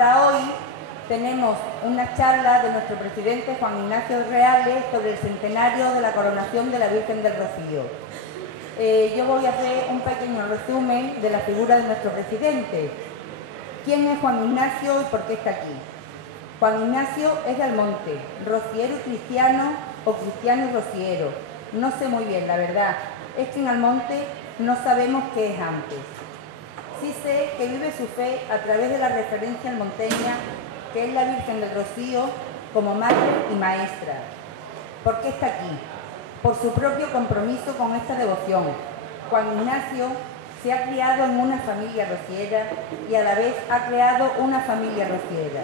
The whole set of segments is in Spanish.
para hoy tenemos una charla de nuestro presidente Juan Ignacio Reales sobre el centenario de la coronación de la Virgen del Rocío. Yo voy a hacer un pequeño resumen de la figura de nuestro presidente. ¿Quién es Juan Ignacio y por qué está aquí? Juan Ignacio es de Almonte, rociero y cristiano o cristiano y rociero. No sé muy bien, la verdad. Es que en Almonte no sabemos qué es antes. Sí sé que vive su fe a través de la referencia almonteña, que es la Virgen del Rocío, como madre y maestra. ¿Por qué está aquí? Por su propio compromiso con esta devoción. Juan Ignacio se ha criado en una familia rociera y a la vez ha creado una familia rociera.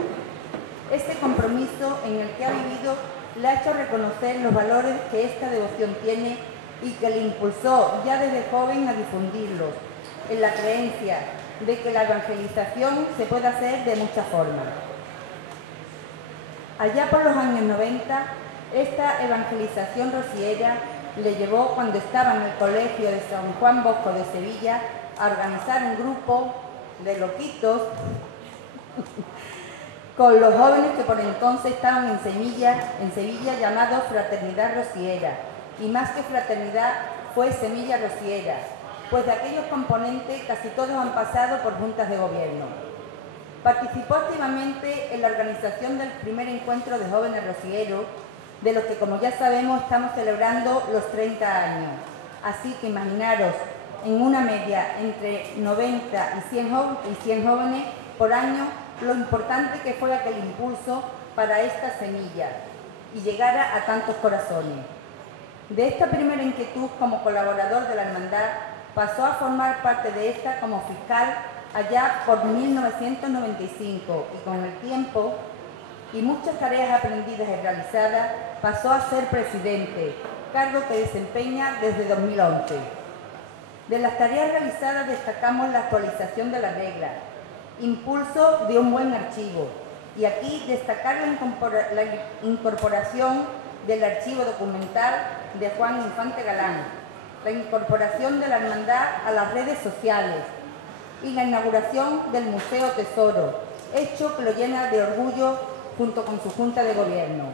Este compromiso en el que ha vivido le ha hecho reconocer los valores que esta devoción tiene y que le impulsó ya desde joven a difundirlos, en la creencia de que la evangelización se puede hacer de muchas formas. Allá por los años 90, esta evangelización rociera le llevó, cuando estaba en el colegio de San Juan Bosco de Sevilla, a organizar un grupo de loquitos con los jóvenes que por entonces estaban en Sevilla llamado Fraternidad Rociera. Y más que fraternidad, fue Semilla Rociera, pues de aquellos componentes casi todos han pasado por juntas de gobierno. Participó activamente en la organización del primer encuentro de jóvenes rocieros, de los que, como ya sabemos, estamos celebrando los 30 años. Así que imaginaros, en una media entre 90 y 100 jóvenes por año, lo importante que fue aquel impulso para esta semilla y llegara a tantos corazones. De esta primera inquietud como colaborador de la hermandad, pasó a formar parte de esta como fiscal allá por 1995 y con el tiempo y muchas tareas aprendidas y realizadas, pasó a ser presidente, cargo que desempeña desde 2011. De las tareas realizadas destacamos la actualización de la regla, impulso de un buen archivo, y aquí destacar la incorporación del archivo documental de Juan Infante Galán, la incorporación de la hermandad a las redes sociales y la inauguración del Museo Tesoro, hecho que lo llena de orgullo junto con su Junta de Gobierno.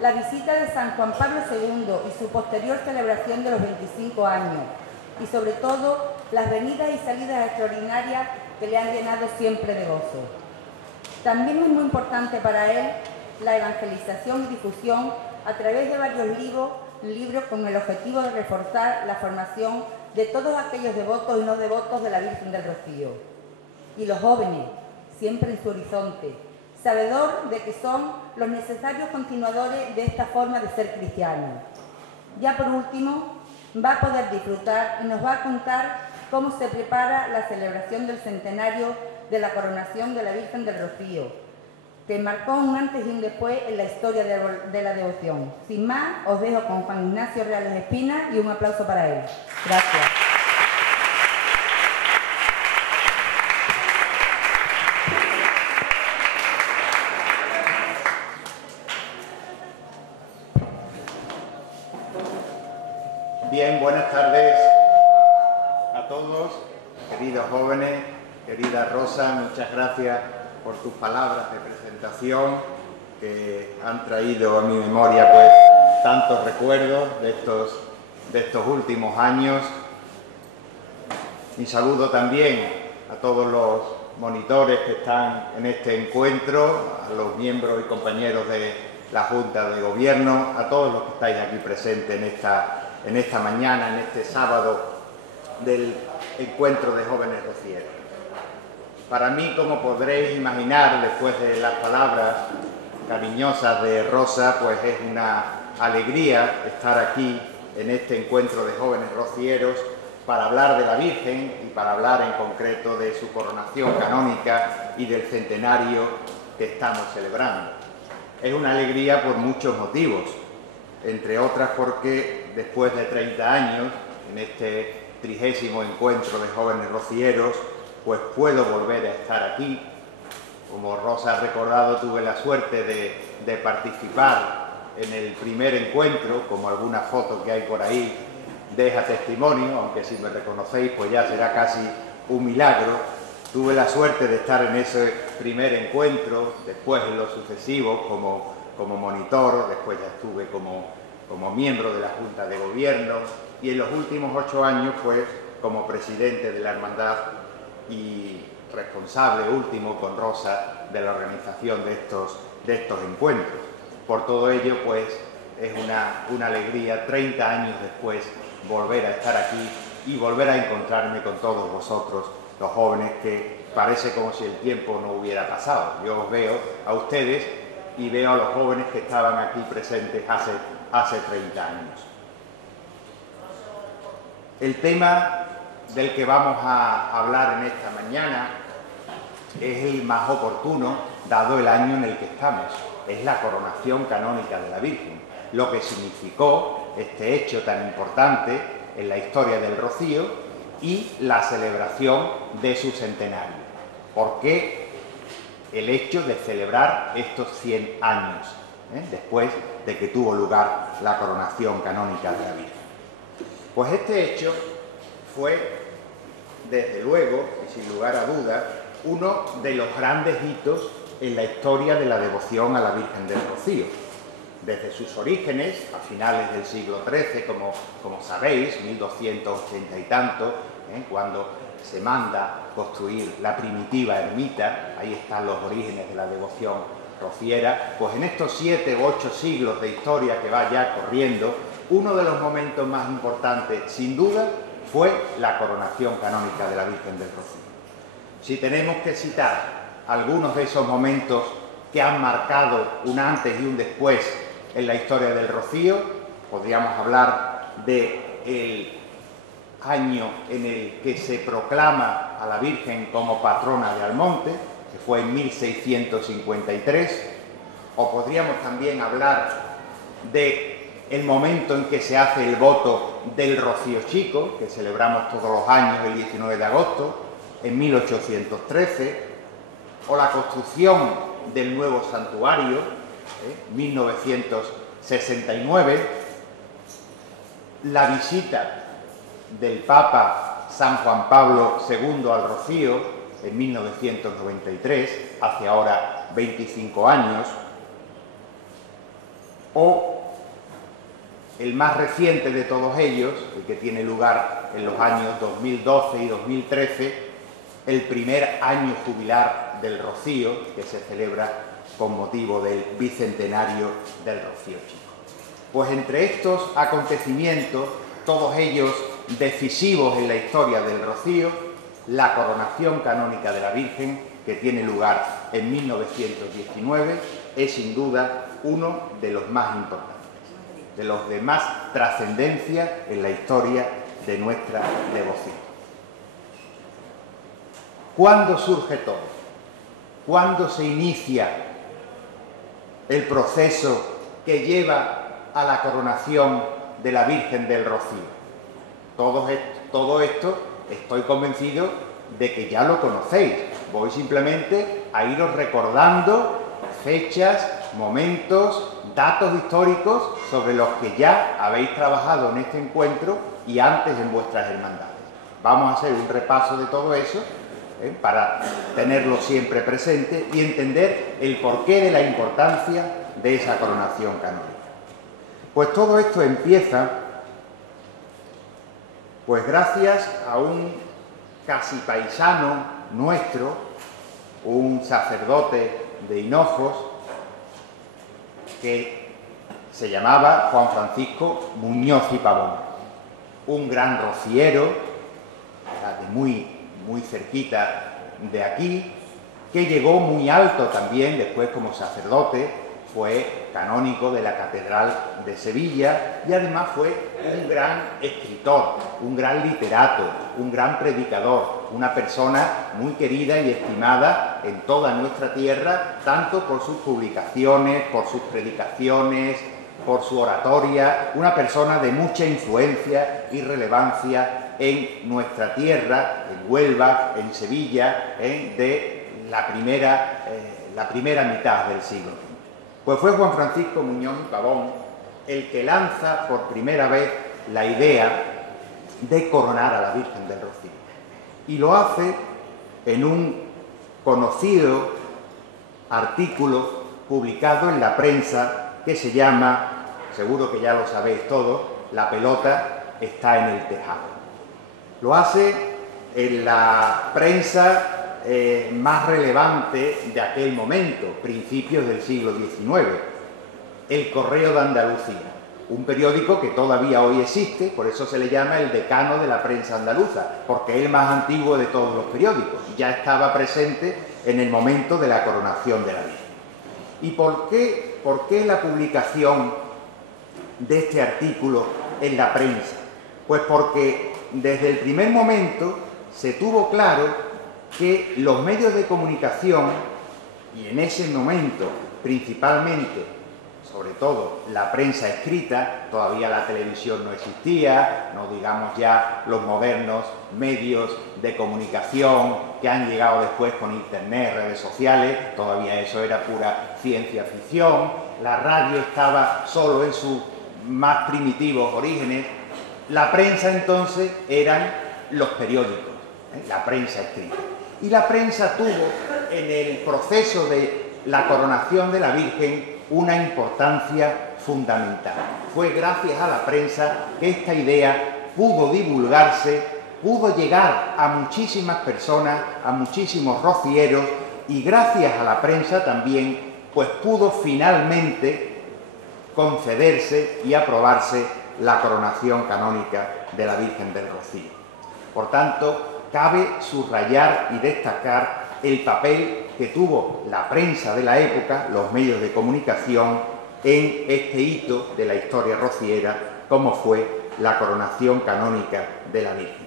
La visita de San Juan Pablo II y su posterior celebración de los 25 años, y sobre todo las venidas y salidas extraordinarias que le han llenado siempre de gozo. También es muy importante para él la evangelización y difusión a través de varios libros con el objetivo de reforzar la formación de todos aquellos devotos y no devotos de la Virgen del Rocío. Y los jóvenes, siempre en su horizonte, sabedor de que son los necesarios continuadores de esta forma de ser cristianos. Ya por último, va a poder disfrutar y nos va a contar cómo se prepara la celebración del centenario de la coronación de la Virgen del Rocío, que marcó un antes y un después en la historia de la devoción. Sin más, os dejo con Juan Ignacio Reales Espina y un aplauso para él. Gracias. Bien, buenas tardes a todos, queridos jóvenes, querida Rosa, muchas gracias por tus palabras de presentación que han traído a mi memoria pues tantos recuerdos de estos últimos años. Mi saludo también a todos los monitores que están en este encuentro, a los miembros y compañeros de la Junta de Gobierno, a todos los que estáis aquí presentes en esta mañana, en este sábado del encuentro de jóvenes rocieros. Para mí, como podréis imaginar, después de las palabras cariñosas de Rosa, pues es una alegría estar aquí en este encuentro de jóvenes rocieros para hablar de la Virgen y para hablar en concreto de su coronación canónica y del centenario que estamos celebrando. Es una alegría por muchos motivos, entre otras porque después de 30 años, en este 30º encuentro de jóvenes rocieros, pues puedo volver a estar aquí. Como Rosa ha recordado, tuve la suerte de participar en el primer encuentro, como alguna foto que hay por ahí deja testimonio, aunque si me reconocéis pues ya será casi un milagro. Tuve la suerte de estar en ese primer encuentro, después en los sucesivos como monitor, después ya estuve como miembro de la Junta de Gobierno y en los últimos 8 años pues como presidente de la Hermandad y responsable último con Rosa de la organización de estos encuentros. Por todo ello pues es una alegría 30 años después volver a estar aquí y volver a encontrarme con todos vosotros, los jóvenes, que parece como si el tiempo no hubiera pasado. Yo os veo a ustedes y veo a los jóvenes que estaban aquí presentes hace 30 años. El tema del que vamos a hablar en esta mañana es el más oportuno, dado el año en el que estamos. Es la coronación canónica de la Virgen, lo que significó este hecho tan importante en la historia del Rocío y la celebración de su centenario. ¿Por qué el hecho de celebrar estos 100 años después de que tuvo lugar la coronación canónica de la Virgen? Pues este hecho fue, desde luego, y sin lugar a dudas, uno de los grandes hitos en la historia de la devoción a la Virgen del Rocío. Desde sus orígenes, a finales del siglo XIII, como sabéis, 1280 y tanto, cuando se manda construir la primitiva ermita, ahí están los orígenes de la devoción rociera, pues en estos 7 u 8 siglos de historia que va ya corriendo, uno de los momentos más importantes, sin duda, fue la coronación canónica de la Virgen del Rocío. Si tenemos que citar algunos de esos momentos que han marcado un antes y un después en la historia del Rocío, podríamos hablar del año en el que se proclama a la Virgen como patrona de Almonte, que fue en 1653, o podríamos también hablar del momento en que se hace el voto del Rocío Chico, que celebramos todos los años el 19 de agosto, en 1813, o la construcción del nuevo santuario, 1969, la visita del Papa San Juan Pablo II al Rocío en 1993, hace ahora 25 años, o el más reciente de todos ellos, el que tiene lugar en los años 2012 y 2013, el primer año jubilar del Rocío, que se celebra con motivo del bicentenario del Rocío Chico. Pues entre estos acontecimientos, todos ellos decisivos en la historia del Rocío, la coronación canónica de la Virgen, que tiene lugar en 1919, es sin duda uno de los más importantes, de los de más trascendencia en la historia de nuestra devoción. ¿Cuándo surge todo? ¿Cuándo se inicia el proceso que lleva a la coronación de la Virgen del Rocío? Todo esto estoy convencido de que ya lo conocéis. Voy simplemente a iros recordando fechas, momentos, datos históricos sobre los que ya habéis trabajado en este encuentro y antes en vuestras hermandades. Vamos a hacer un repaso de todo eso para tenerlo siempre presente y entender el porqué de la importancia de esa coronación canónica. Pues todo esto empieza pues gracias a un casi paisano nuestro, un sacerdote de Hinojos, que se llamaba Juan Francisco Muñoz y Pavón, un gran rociero, de muy cerquita de aquí, que llegó muy alto también después como sacerdote, fue canónigo de la Catedral de Sevilla y además fue un gran escritor, un gran literato, un gran predicador, una persona muy querida y estimada en toda nuestra tierra, tanto por sus publicaciones, por sus predicaciones, por su oratoria, una persona de mucha influencia y relevancia en nuestra tierra, en Huelva, en Sevilla, de la primera mitad del siglo XX. Pues fue Juan Francisco Muñoz y Pavón el que lanza por primera vez la idea de coronar a la Virgen del Rocío. Y lo hace en un conocido artículo publicado en la prensa que se llama, seguro que ya lo sabéis todos, La pelota está en el tejado. Lo hace en la prensa más relevante de aquel momento, principios del siglo XIX, El Correo de Andalucía, un periódico que todavía hoy existe, por eso se le llama el decano de la prensa andaluza, porque es el más antiguo de todos los periódicos, y ya estaba presente en el momento de la coronación de la Virgen. ¿Y por qué la publicación de este artículo en la prensa? Pues porque desde el primer momento se tuvo claro que los medios de comunicación, y en ese momento principalmente, sobre todo la prensa escrita, todavía la televisión no existía, no digamos ya los modernos medios de comunicación que han llegado después con internet, redes sociales, todavía eso era pura ciencia ficción, la radio estaba solo en sus más primitivos orígenes, la prensa entonces eran los periódicos, la prensa escrita. Y la prensa tuvo en el proceso de la coronación de la Virgen una importancia fundamental. Fue gracias a la prensa que esta idea pudo divulgarse, pudo llegar a muchísimas personas, a muchísimos rocieros, y gracias a la prensa también, pues pudo finalmente concederse y aprobarse la coronación canónica de la Virgen del Rocío. Por tanto, cabe subrayar y destacar el papel que tuvo la prensa de la época, los medios de comunicación, en este hito de la historia rociera, como fue la coronación canónica de la Virgen.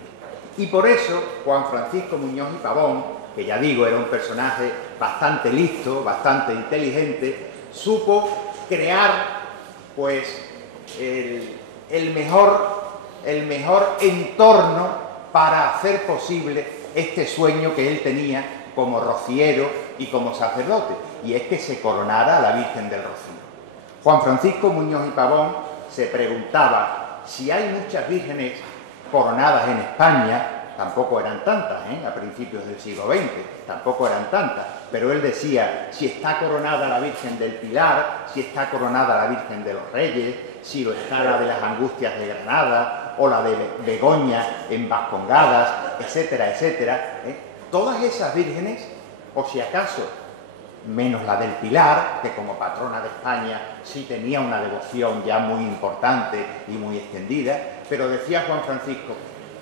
Y por eso, Juan Francisco Muñoz y Pavón, que ya digo, era un personaje bastante listo, bastante inteligente, supo crear, pues, el mejor entorno para hacer posible este sueño que él tenía como rociero y como sacerdote, y es que se coronara a la Virgen del Rocío. Juan Francisco Muñoz y Pavón se preguntaba si hay muchas vírgenes coronadas en España. Tampoco eran tantas, a principios del siglo XX, tampoco eran tantas, pero él decía si está coronada la Virgen del Pilar, si está coronada la Virgen de los Reyes, si lo está la de las Angustias de Granada, o la de Begoña en Vascongadas, etcétera, etcétera. Todas esas vírgenes, o si acaso, menos la del Pilar, que como patrona de España sí tenía una devoción ya muy importante y muy extendida, pero decía Juan Francisco,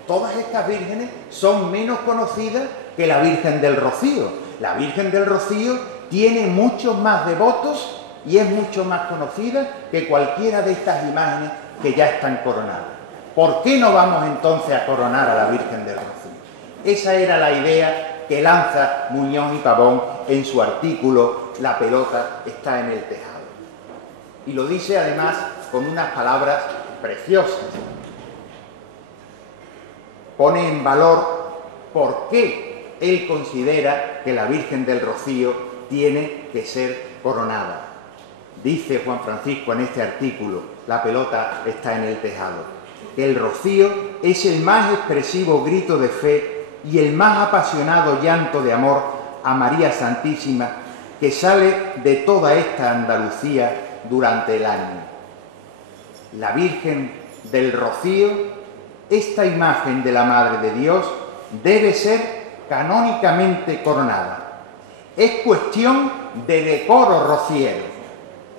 todas estas vírgenes son menos conocidas que la Virgen del Rocío. La Virgen del Rocío tiene muchos más devotos y es mucho más conocida que cualquiera de estas imágenes que ya están coronadas. ¿Por qué no vamos entonces a coronar a la Virgen del Rocío? Esa era la idea que lanza Muñoz y Pavón en su artículo La pelota está en el tejado. Y lo dice además con unas palabras preciosas. Pone en valor por qué él considera que la Virgen del Rocío tiene que ser coronada. Dice Juan Francisco en este artículo, La pelota está en el tejado, que el rocío es el más expresivo grito de fe y el más apasionado llanto de amor a María Santísima que sale de toda esta Andalucía durante el año. La Virgen del Rocío, esta imagen de la Madre de Dios, debe ser canónicamente coronada. Es cuestión de decoro rociero.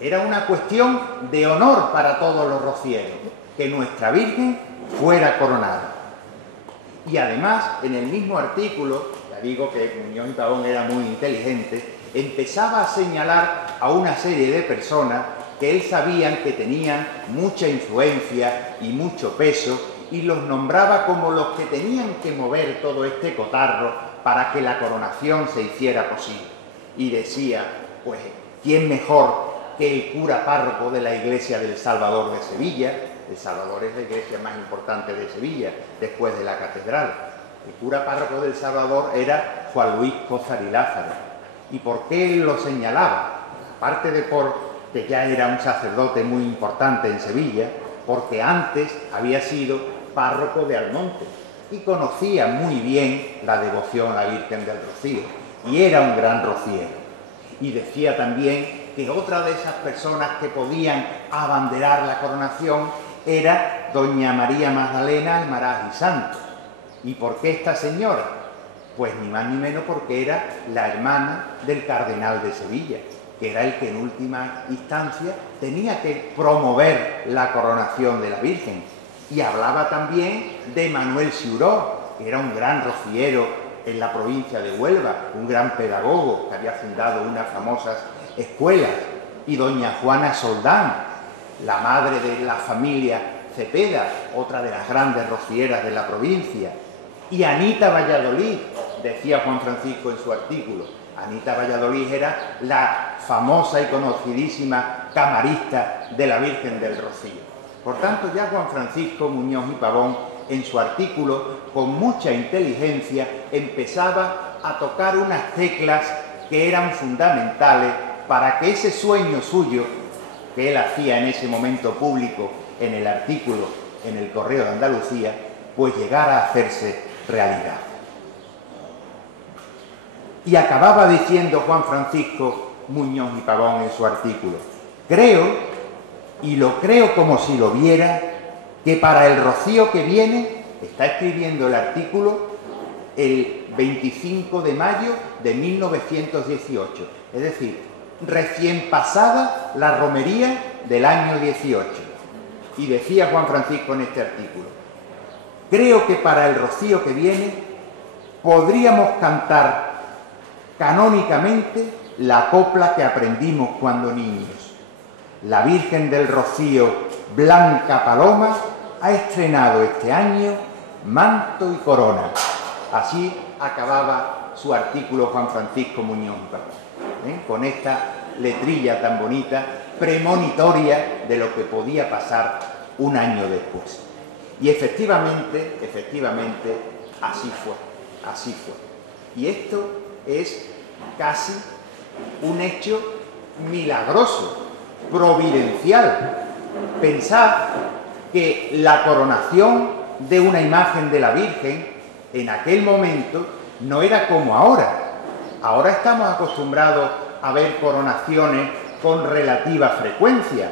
Era una cuestión de honor para todos los rocieros que nuestra Virgen fuera coronada. Y además, en el mismo artículo, ya digo que Muñoz y Pavón era muy inteligente, empezaba a señalar a una serie de personas que él sabía que tenían mucha influencia y mucho peso, y los nombraba como los que tenían que mover todo este cotarro para que la coronación se hiciera posible. Y decía, pues, ¿quién mejor que el cura párroco de la Iglesia del Salvador de Sevilla? El Salvador es la iglesia más importante de Sevilla, después de la catedral. El cura párroco del Salvador era Juan Luis Cózar y Lázaro. ¿Y por qué él lo señalaba? Aparte de porque ya era un sacerdote muy importante en Sevilla, porque antes había sido párroco de Almonte. y conocía muy bien la devoción a la Virgen del Rocío, y era un gran rociero. Y decía también que otra de esas personas que podían abanderar la coronación era doña María Magdalena Almaraz y Santos. ¿Y por qué esta señora? Pues ni más ni menos porque era la hermana del cardenal de Sevilla, que era el que en última instancia tenía que promover la coronación de la Virgen. Y hablaba también de Manuel Ciuró, que era un gran rociero en la provincia de Huelva, un gran pedagogo que había fundado unas famosas escuelas, y doña Juana Soldán, la madre de la familia Cepeda, otra de las grandes rocieras de la provincia, y Anita Valladolid, decía Juan Francisco en su artículo. Anita Valladolid era la famosa y conocidísima camarista de la Virgen del Rocío. Por tanto, ya Juan Francisco Muñoz y Pavón, en su artículo, con mucha inteligencia, empezaba a tocar unas teclas que eran fundamentales para que ese sueño suyo, que él hacía en ese momento público en el artículo en el Correo de Andalucía, pues llegara a hacerse realidad. Y acababa diciendo Juan Francisco Muñoz y Pavón en su artículo: creo, y lo creo como si lo viera, que para el rocío que viene, está escribiendo el artículo el 25 de mayo de 1918, es decir, recién pasada la romería del año 18. Y decía Juan Francisco en este artículo: creo que para el rocío que viene podríamos cantar canónicamente la copla que aprendimos cuando niños. La Virgen del Rocío, Blanca Paloma, ha estrenado este año manto y corona. Así acababa su artículo Juan Francisco Muñoz y Pavón, con esta letrilla tan bonita, premonitoria de lo que podía pasar un año después. Y efectivamente, así fue. Y esto es casi un hecho milagroso, providencial. Pensad que la coronación de una imagen de la Virgen en aquel momento no era como ahora. Ahora estamos acostumbrados a ver coronaciones con relativa frecuencia.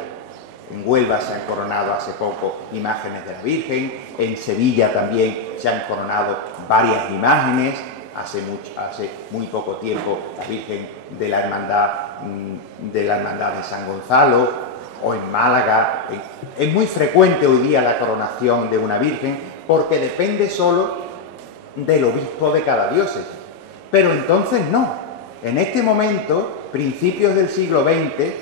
En Huelva se han coronado hace poco imágenes de la Virgen, en Sevilla también se han coronado varias imágenes, hace muy poco tiempo la Virgen de la Hermandad de San Gonzalo, o en Málaga. Es muy frecuente hoy día la coronación de una Virgen porque depende solo del obispo de cada diócesis. Pero entonces no. En este momento, principios del siglo XX,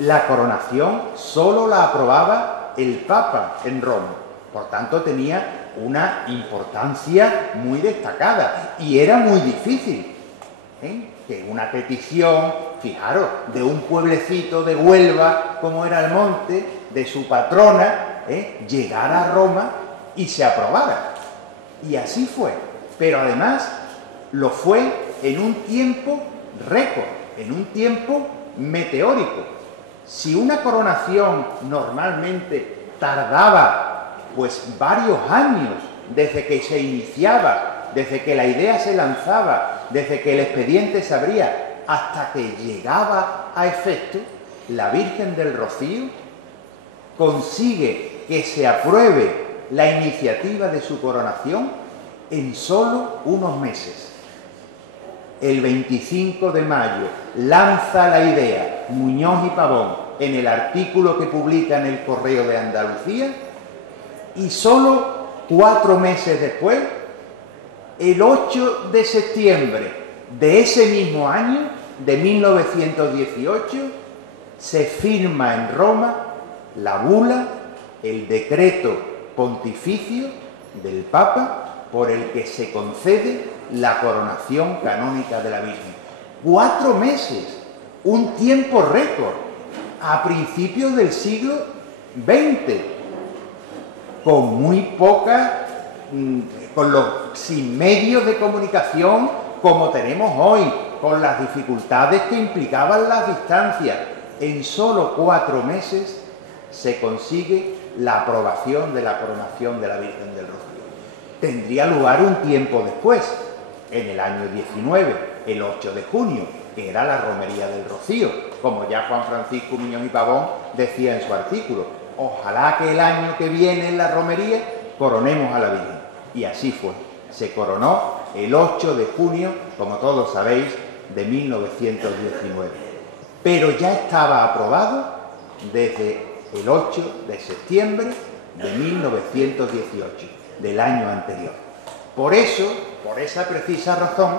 la coronación solo la aprobaba el Papa en Roma. Por tanto, tenía una importancia muy destacada y era muy difícil, que una petición, fijaros, de un pueblecito de Huelva como era Almonte, de su patrona, llegara a Roma y se aprobara. Y así fue. Pero además lo fue en un tiempo récord, en un tiempo meteórico. Si una coronación normalmente tardaba pues varios años desde que se iniciaba, desde que la idea se lanzaba, desde que el expediente se abría, hasta que llegaba a efecto, la Virgen del Rocío consigue que se apruebe la iniciativa de su coronación en solo unos meses. El 25 de mayo lanza la idea Muñoz y Pavón en el artículo que publica en el Correo de Andalucía, y solo 4 meses después, el 8 de septiembre de ese mismo año, de 1918, se firma en Roma la bula, el decreto pontificio del Papa por el que se concede la coronación canónica de la Virgen. 4 meses, un tiempo récord, a principios del siglo XX, con muy poca, sin medios de comunicación como tenemos hoy, con las dificultades que implicaban las distancias. En solo 4 meses se consigue la aprobación de la coronación de la Virgen del Rocío. tendría lugar un tiempo después, en el año 19, el 8 de junio, que era la romería del Rocío, como ya Juan Francisco Muñoz y Pavón decía en su artículo. Ojalá que el año que viene en la romería coronemos a la Virgen. Y así fue. Se coronó el 8 de junio, como todos sabéis, de 1919. Pero ya estaba aprobado desde el 8 de septiembre de 1918, del año anterior. Por eso, por esa precisa razón,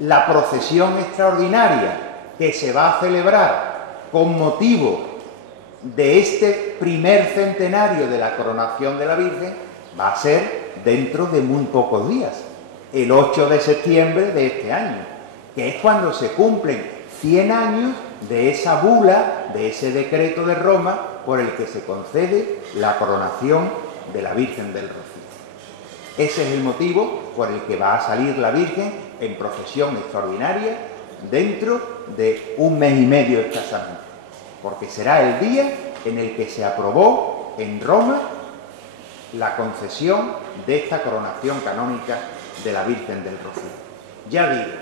la procesión extraordinaria que se va a celebrar con motivo de este primer centenario de la coronación de la Virgen va a ser dentro de muy pocos días, el 8 de septiembre de este año, que es cuando se cumplen 100 años de esa bula, de ese decreto de Roma por el que se concede la coronación de la Virgen del Rocío. Ese es el motivo por el que va a salir la Virgen en procesión extraordinaria dentro de un mes y medio escasamente, porque será el día en el que se aprobó en Roma la concesión de esta coronación canónica de la Virgen del Rocío. Ya digo,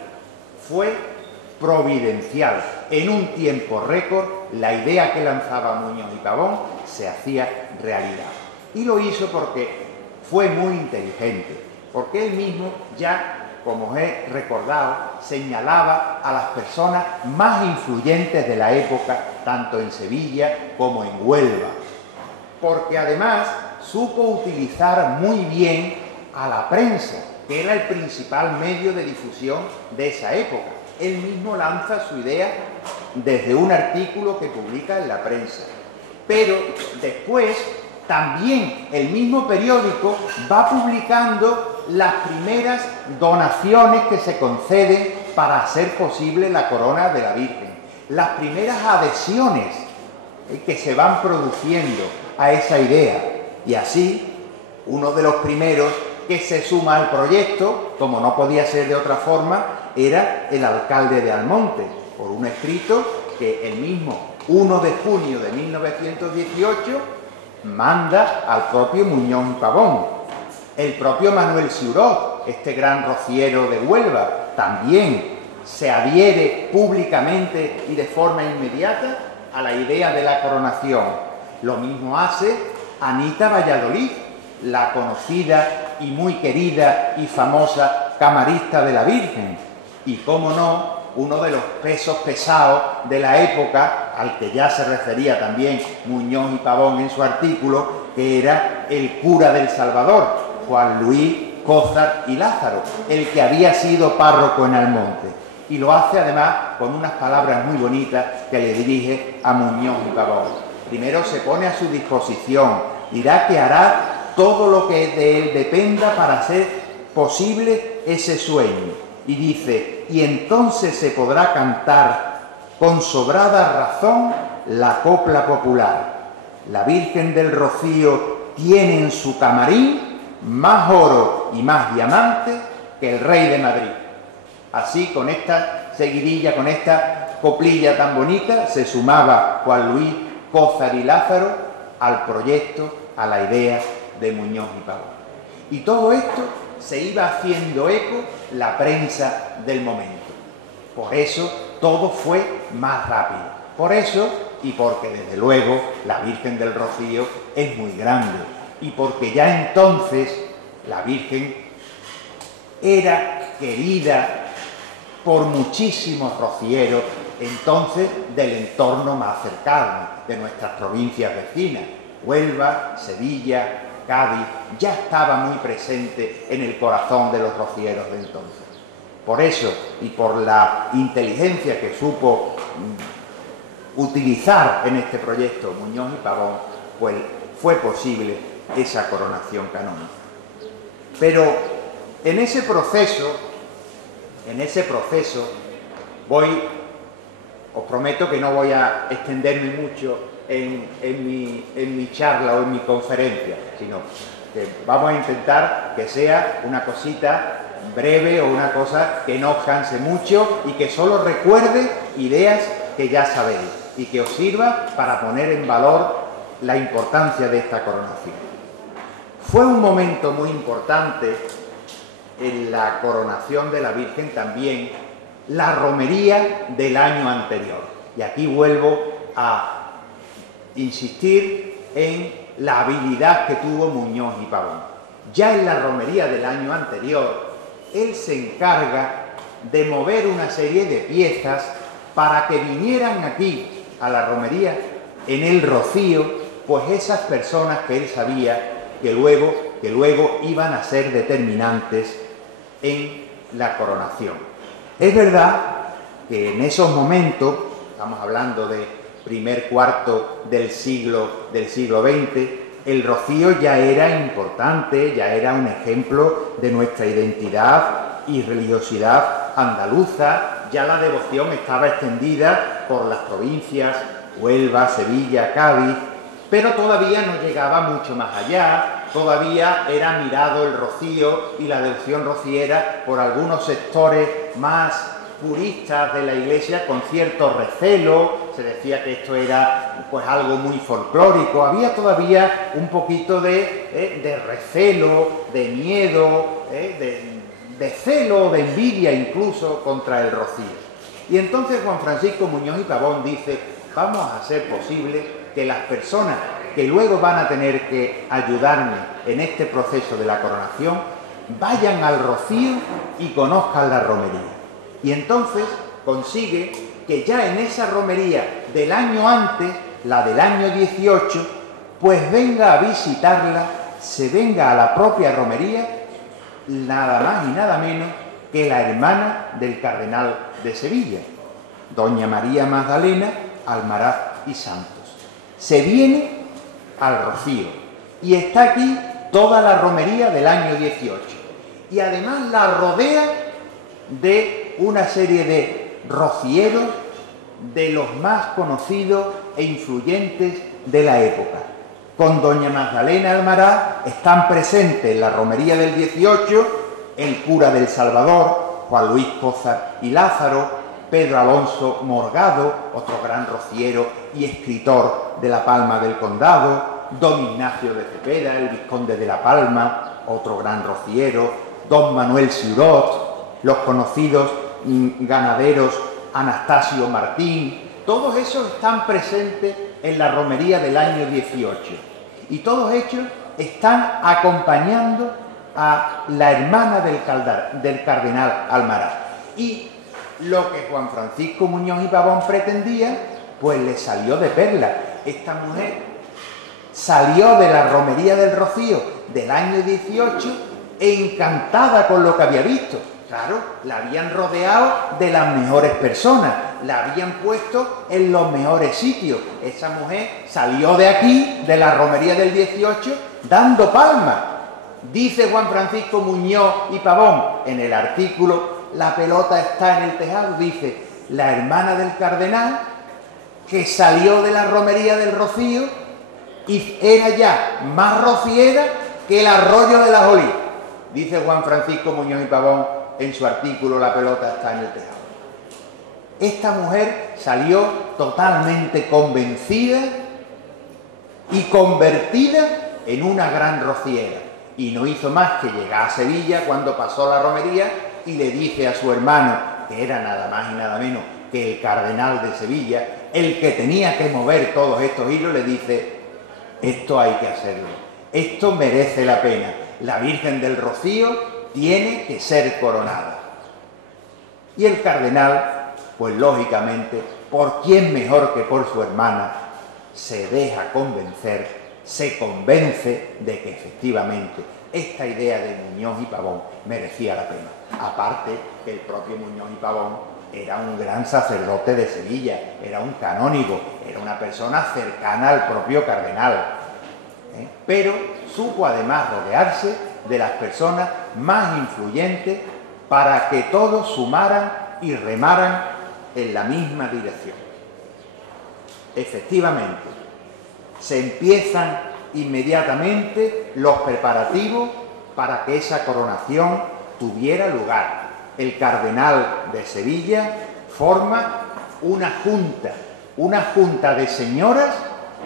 fue providencial. En un tiempo récord, la idea que lanzaba Muñoz y Pavón se hacía realidad. Y lo hizo porque fue muy inteligente, porque él mismo ya, como os he recordado, señalaba a las personas más influyentes de la época, tanto en Sevilla como en Huelva, porque además supo utilizar muy bien a la prensa, que era el principal medio de difusión de esa época. Él mismo lanza su idea desde un artículo que publica en la prensa, pero después también el mismo periódico va publicando las primeras donaciones que se conceden para hacer posible la corona de la Virgen, las primeras adhesiones que se van produciendo a esa idea. Y así, uno de los primeros que se suma al proyecto, como no podía ser de otra forma, era el alcalde de Almonte, por un escrito que el mismo 1 de junio de 1918 manda al propio Muñoz y Pavón. El propio Manuel Ciuró, este gran rociero de Huelva, también se adhiere públicamente y de forma inmediata a la idea de la coronación. Lo mismo hace Anita Valladolid, la conocida y muy querida y famosa camarista de la Virgen. Y, cómo no, uno de los pesos pesados de la época, al que ya se refería también Muñoz y Pavón en su artículo, que era el cura del Salvador, Juan Luis Cózar y Lázaro, el que había sido párroco en Almonte. Y lo hace además con unas palabras muy bonitas que le dirige a Muñoz y Pavón. Primero se pone a su disposición, dirá que hará todo lo que de él dependa para hacer posible ese sueño. Y dice, y entonces se podrá cantar con sobrada razón la copla popular. La Virgen del Rocío tiene en su camarín más oro y más diamantes que el rey de Madrid. Así, con esta seguidilla, con esta coplilla tan bonita, se sumaba Juan Luis Cózar y Lázaro al proyecto, a la idea de Muñoz y Pavón. Y todo esto se iba haciendo eco la prensa del momento. Por eso todo fue más rápido. Por eso, y porque desde luego la Virgen del Rocío es muy grande, y porque ya entonces la Virgen era querida por muchísimos rocieros, entonces del entorno más cercano, de nuestras provincias vecinas, Huelva, Sevilla, Cádiz, ya estaba muy presente en el corazón de los rocieros de entonces. Por eso, y por la inteligencia que supo utilizar en este proyecto Muñoz y Pavón, pues fue posible esa coronación canónica. Pero en ese proceso, os prometo que no voy a extenderme mucho en mi charla o en mi conferencia, sino que vamos a intentar que sea una cosita breve o una cosa que no os canse mucho y que solo recuerde ideas que ya sabéis y que os sirva para poner en valor la importancia de esta coronación. Fue un momento muy importante en la coronación de la Virgen también la romería del año anterior. Y aquí vuelvo a insistir en la habilidad que tuvo Muñoz y Pavón. Ya en la romería del año anterior, él se encarga de mover una serie de piezas para que vinieran aquí a la romería en el rocío, pues esas personas que él sabía que luego iban a ser determinantes en la coronación. Es verdad que en esos momentos, estamos hablando de primer cuarto del siglo XX, el rocío ya era importante, ya era un ejemplo de nuestra identidad y religiosidad andaluza, ya la devoción estaba extendida por las provincias Huelva, Sevilla, Cádiz, pero todavía no llegaba mucho más allá, todavía era mirado el rocío y la devoción rociera por algunos sectores más puristas de la Iglesia con cierto recelo. Se decía que esto era pues algo muy folclórico, había todavía un poquito de recelo, de miedo, de celo, de envidia incluso contra el rocío. Y entonces Juan Francisco Muñoz y Pavón dice: vamos a hacer posible que las personas que luego van a tener que ayudarme en este proceso de la coronación vayan al rocío y conozcan la romería. Y entonces consigue que ya en esa romería del año antes, la del año 18, pues venga a visitarla, se venga a la propia romería, nada más y nada menos que la hermana del cardenal de Sevilla, doña María Magdalena Almaraz y Santos. Se viene al rocío y está aquí toda la romería del año 18. Y además la rodea de una serie de rocieros de los más conocidos e influyentes de la época. Con doña Magdalena Almaraz están presentes en la romería del 18 el cura del Salvador, Juan Luis Cózar y Lázaro, Pedro Alonso Morgado, otro gran rociero y escritor de La Palma del Condado, don Ignacio de Cepeda, el vizconde de La Palma, otro gran rociero, don Manuel Siurot, los conocidos ganaderos Anastasio Martín, todos esos están presentes en la romería del año 18 y todos ellos están acompañando a la hermana del cardenal Almaraz. Y lo que Juan Francisco Muñoz y Pavón pretendía, pues le salió de perla. Esta mujer salió de la romería del Rocío del año 18 encantada con lo que había visto. Claro, la habían rodeado de las mejores personas, la habían puesto en los mejores sitios. Esa mujer salió de aquí, de la romería del 18, dando palmas. Dice Juan Francisco Muñoz y Pavón en el artículo La pelota está en el tejado, dice: la hermana del cardenal que salió de la romería del Rocío y era ya más rociera que el arroyo de la Jolí. Dice Juan Francisco Muñoz y Pavón en su artículo La pelota está en el tejado. Esta mujer salió totalmente convencida y convertida en una gran rociera y no hizo más que llegar a Sevilla cuando pasó la romería y le dice a su hermano, que era nada más y nada menos que el cardenal de Sevilla, el que tenía que mover todos estos hilos, le dice: esto hay que hacerlo, esto merece la pena, la Virgen del Rocío tiene que ser coronada. Y el cardenal, pues lógicamente, ¿por quién mejor que por su hermana?, se deja convencer, se convence de que efectivamente esta idea de Muñoz y Pavón merecía la pena. Aparte que el propio Muñoz y Pavón era un gran sacerdote de Sevilla, era un canónigo, era una persona cercana al propio cardenal, pero supo además rodearse de las personas más influyentes para que todos sumaran y remaran en la misma dirección. Efectivamente, se empiezan inmediatamente los preparativos para que esa coronación tuviera lugar. El cardenal de Sevilla forma una junta de señoras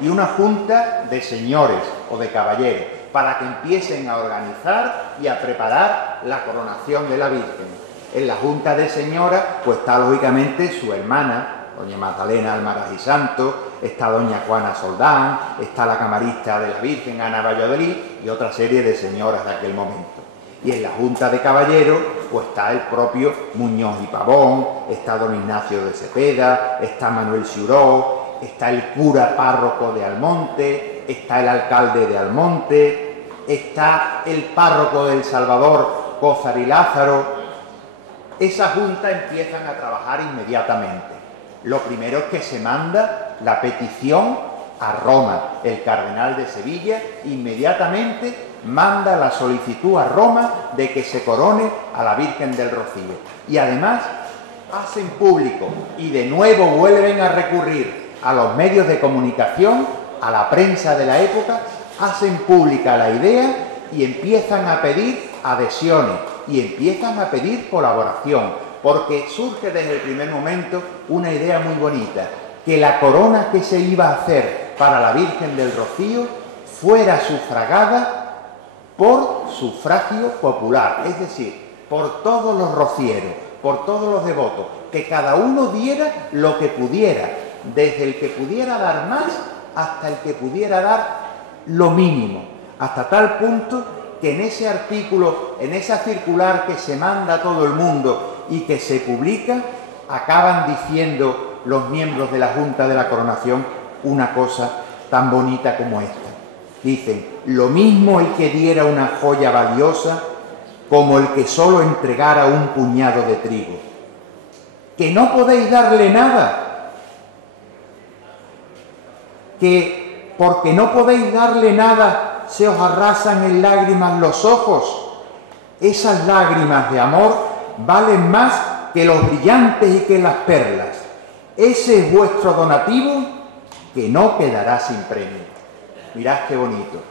y una junta de señores o de caballeros, para que empiecen a organizar y a preparar la coronación de la Virgen. En la Junta de Señoras pues está lógicamente su hermana, doña Magdalena Almaraz y Santos, está doña Juana Soldán, está la camarista de la Virgen, Ana Valladolid, y otra serie de señoras de aquel momento. Y en la Junta de Caballeros pues está el propio Muñoz y Pavón, está don Ignacio de Cepeda, está Manuel Ciuró, está el cura párroco de Almonte, está el alcalde de Almonte, está el párroco del Salvador, Cózar y Lázaro. Esa junta empiezan a trabajar inmediatamente. Lo primero es que se manda la petición a Roma. El cardenal de Sevilla inmediatamente manda la solicitud a Roma de que se corone a la Virgen del Rocío. Y además hacen público, y de nuevo vuelven a recurrir a los medios de comunicación, a la prensa de la época, hacen pública la idea y empiezan a pedir adhesiones y empiezan a pedir colaboración, porque surge desde el primer momento una idea muy bonita, que la corona que se iba a hacer para la Virgen del Rocío fuera sufragada por sufragio popular, es decir, por todos los rocieros, por todos los devotos, que cada uno diera lo que pudiera, desde el que pudiera dar más hasta el que pudiera dar lo mínimo, hasta tal punto que en ese artículo, en esa circular que se manda a todo el mundo y que se publica, acaban diciendo los miembros de la Junta de la Coronación una cosa tan bonita como esta. Dicen, lo mismo el que diera una joya valiosa como el que solo entregara un puñado de trigo. Que no podéis darle nada, que porque no podéis darle nada se os arrasan en lágrimas los ojos. Esas lágrimas de amor valen más que los brillantes y que las perlas. Ese es vuestro donativo que no quedará sin premio. Mirad qué bonito.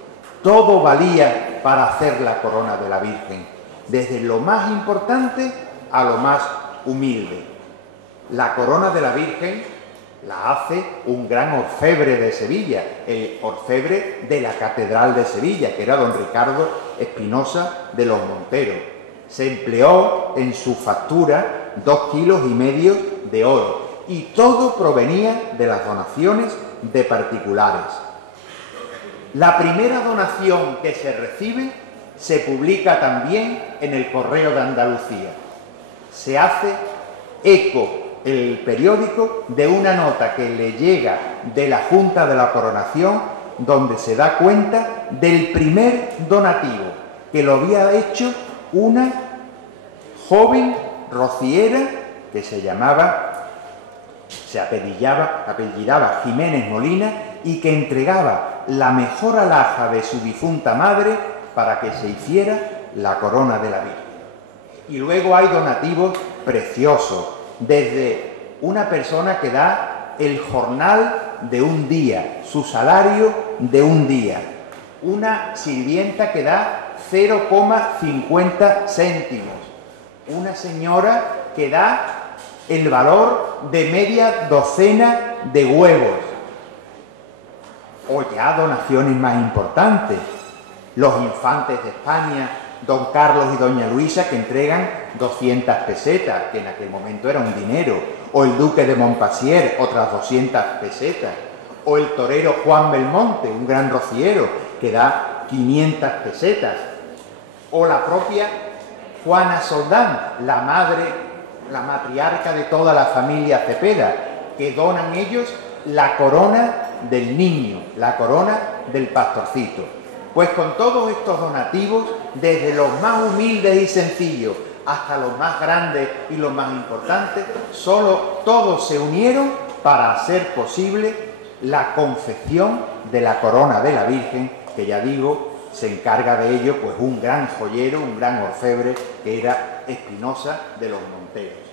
Todo valía para hacer la corona de la Virgen, desde lo más importante a lo más humilde. La corona de la Virgen la hace un gran orfebre de Sevilla, el orfebre de la Catedral de Sevilla, que era don Ricardo Espinosa de los Monteros. Se empleó en su factura 2,5 kilos de oro, y todo provenía de las donaciones de particulares. La primera donación que se recibe se publica también en el Correo de Andalucía. Se hace eco el periódico de una nota que le llega de la Junta de la Coronación, donde se da cuenta del primer donativo, que lo había hecho una joven rociera que se apellidaba Jiménez Molina, y que entregaba la mejor alhaja de su difunta madre para que se hiciera la corona de la Virgen. Y luego hay donativos preciosos, desde una persona que da el jornal de un día, su salario de un día, una sirvienta que da 0,50 céntimos, una señora que da el valor de media docena de huevos, o ya donaciones más importantes, los infantes de España, don Carlos y doña Luisa, que entregan 200 pesetas, que en aquel momento era un dinero, o el duque de Montpensier, otras 200 pesetas, o el torero Juan Belmonte, un gran rociero, que da 500 pesetas, o la propia Juana Soldán, la madre, la matriarca de toda la familia Cepeda, que donan ellos la corona del niño, la corona del pastorcito. Pues con todos estos donativos, desde los más humildes y sencillos hasta los más grandes y los más importantes, todos se unieron para hacer posible la confección de la corona de la Virgen, que ya digo, se encarga de ello pues un gran joyero, un gran orfebre, que era Espinosa de los Monteros.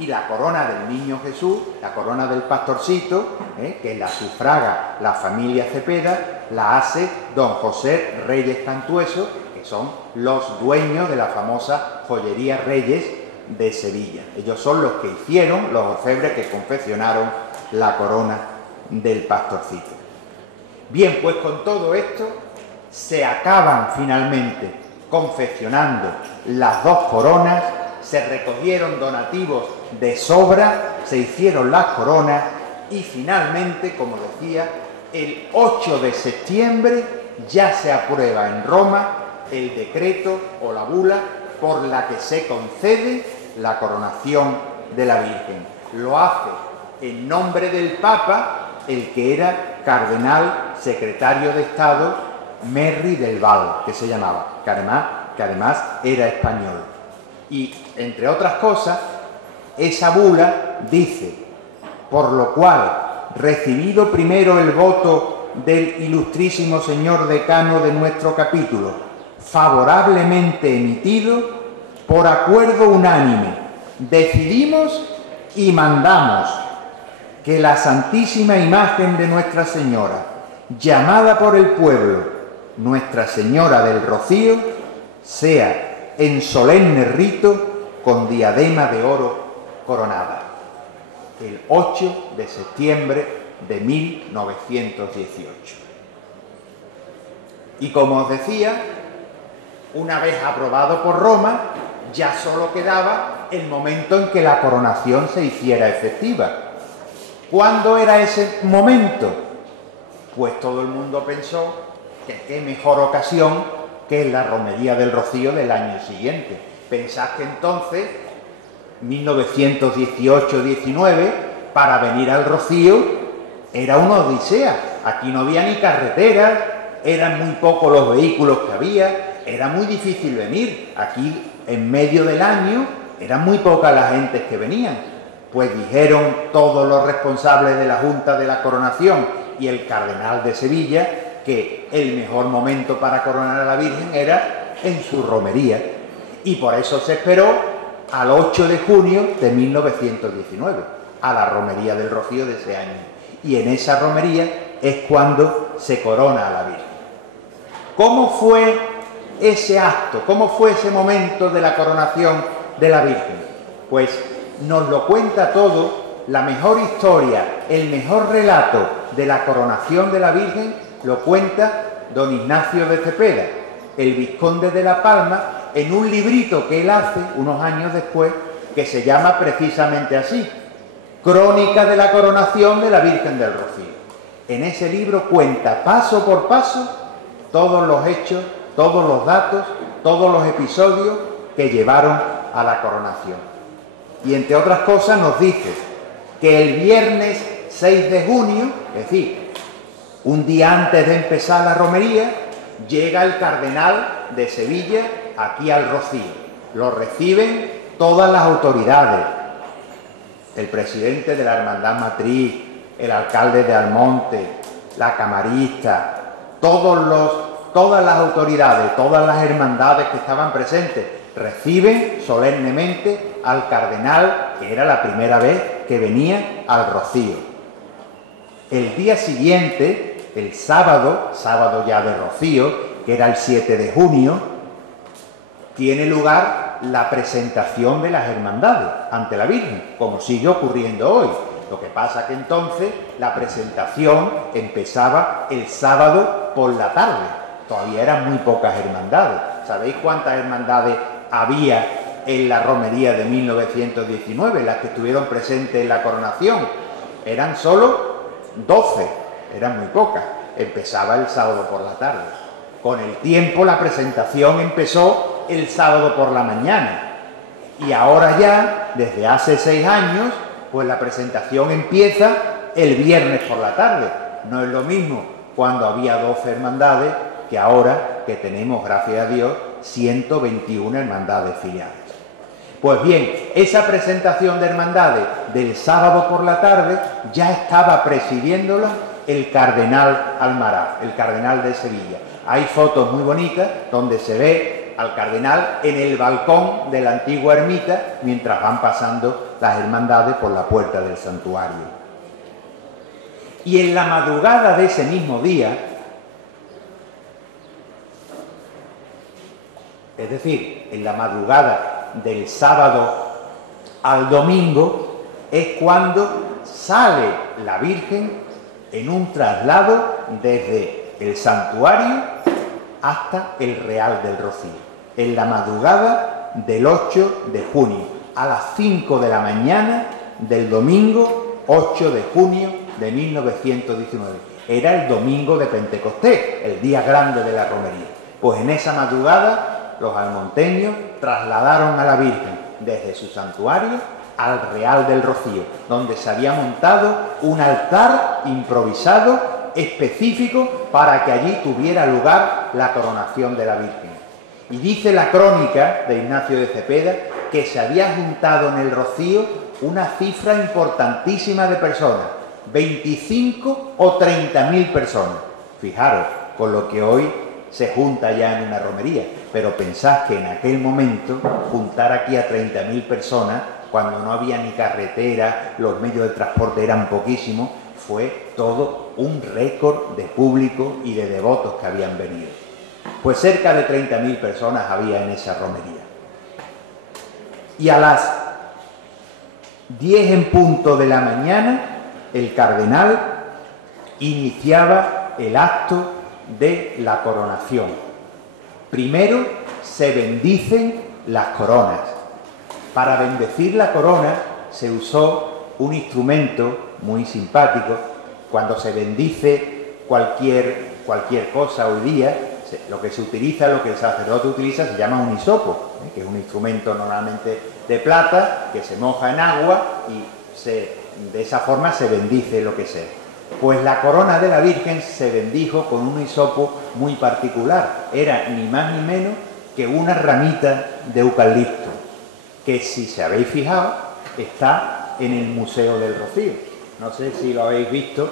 Y la corona del Niño Jesús, la corona del pastorcito, que la sufraga la familia Cepeda, la hace don José Reyes Cantueso, que son los dueños de la famosa joyería Reyes de Sevilla. Ellos son los que hicieron los orfebres que confeccionaron la corona del pastorcito. Bien, pues con todo esto se acaban finalmente confeccionando las dos coronas, se recogieron donativos de sobra, se hicieron las coronas y finalmente, como decía, el 8 de septiembre ya se aprueba en Roma el decreto o la bula por la que se concede la coronación de la Virgen. Lo hace en nombre del Papa el que era cardenal secretario de Estado Merry del Val, que se llamaba, que además era español. Y, entre otras cosas, esa bula dice: por lo cual, recibido primero el voto del ilustrísimo señor decano de nuestro capítulo, favorablemente emitido, por acuerdo unánime, decidimos y mandamos que la Santísima Imagen de Nuestra Señora, llamada por el pueblo Nuestra Señora del Rocío, sea en solemne rito con diadema de oro coronada, el 8 de septiembre de 1918. Y como os decía, una vez aprobado por Roma, ya solo quedaba el momento en que la coronación se hiciera efectiva. ¿Cuándo era ese momento? Pues todo el mundo pensó que qué mejor ocasión que la romería del Rocío del año siguiente. Pensad que entonces, 1918-19, para venir al Rocío era una odisea. Aquí no había ni carreteras, eran muy pocos los vehículos que había, era muy difícil venir. Aquí, en medio del año, eran muy pocas las gentes que venían. Pues dijeron todos los responsables de la Junta de la Coronación y el cardenal de Sevilla que el mejor momento para coronar a la Virgen era en su romería. Y por eso se esperó al 8 de junio de 1919, a la romería del Rocío de ese año. Y en esa romería es cuando se corona a la Virgen. ¿Cómo fue ese acto? ¿Cómo fue ese momento de la coronación de la Virgen? Pues nos lo cuenta todo, la mejor historia, el mejor relato de la coronación de la Virgen lo cuenta don Ignacio de Cepeda, el vizconde de La Palma, en un librito que él hace unos años después, que se llama precisamente así: Crónica de la coronación de la Virgen del Rocío. En ese libro cuenta paso por paso todos los hechos, todos los datos, todos los episodios que llevaron a la coronación. Y entre otras cosas nos dice que el viernes 6 de junio, es decir, un día antes de empezar la romería, llega el cardenal de Sevilla aquí al Rocío. Lo reciben todas las autoridades, el presidente de la Hermandad Matriz, el alcalde de Almonte, la camarista, todas las autoridades, todas las hermandades que estaban presentes, reciben solemnemente al cardenal, que era la primera vez que venía al Rocío. El día siguiente, el sábado ya de Rocío, que era el 7 de junio, tiene lugar la presentación de las hermandades ante la Virgen, como sigue ocurriendo hoy. Lo que pasa que entonces la presentación empezaba el sábado por la tarde. Todavía eran muy pocas hermandades. ¿Sabéis cuántas hermandades había en la romería de 1919, las que estuvieron presentes en la coronación? Eran solo 12, eran muy pocas. Empezaba el sábado por la tarde. Con el tiempo la presentación empezó el sábado por la mañana. Y ahora ya, desde hace 6 años, pues la presentación empieza el viernes por la tarde. No es lo mismo cuando había 12 hermandades que ahora que tenemos, gracias a Dios, 121 hermandades filiales. Pues bien, esa presentación de hermandades del sábado por la tarde ya estaba presidiéndola el cardenal Almaraz, el cardenal de Sevilla. Hay fotos muy bonitas donde se ve al cardenal en el balcón de la antigua ermita mientras van pasando las hermandades por la puerta del santuario. Y en la madrugada de ese mismo día, es decir, en la madrugada del sábado al domingo, es cuando sale la Virgen en un traslado desde el santuario hasta el Real del Rocío, en la madrugada del 8 de junio, a las 5 de la mañana del domingo 8 de junio de 1919. Era el domingo de Pentecostés, el día grande de la romería. Pues en esa madrugada los almonteños trasladaron a la Virgen desde su santuario al Real del Rocío, donde se había montado un altar improvisado específico para que allí tuviera lugar la coronación de la Virgen. Y dice la crónica de Ignacio de Cepeda que se había juntado en el Rocío una cifra importantísima de personas, 25 o 30.000 personas. Fijaros, con lo que hoy se junta ya en una romería, pero pensad que en aquel momento juntar aquí a 30.000 personas, cuando no había ni carretera, los medios de transporte eran poquísimos, fue todo un récord de público y de devotos que habían venido. Pues cerca de 30.000 personas había en esa romería. Y a las 10 en punto de la mañana, el cardenal iniciaba el acto de la coronación. Primero se bendicen las coronas. Para bendecir la corona se usó un instrumento muy simpático. Cuando se bendice cualquier cosa hoy día, lo que se utiliza, lo que el sacerdote utiliza, se llama un hisopo, que es un instrumento normalmente de plata que se moja en agua y de esa forma se bendice lo que sea. Pues la corona de la Virgen se bendijo con un hisopo muy particular. Era ni más ni menos que una ramita de eucalipto, que si se habéis fijado está en el Museo del Rocío. No sé si lo habéis visto,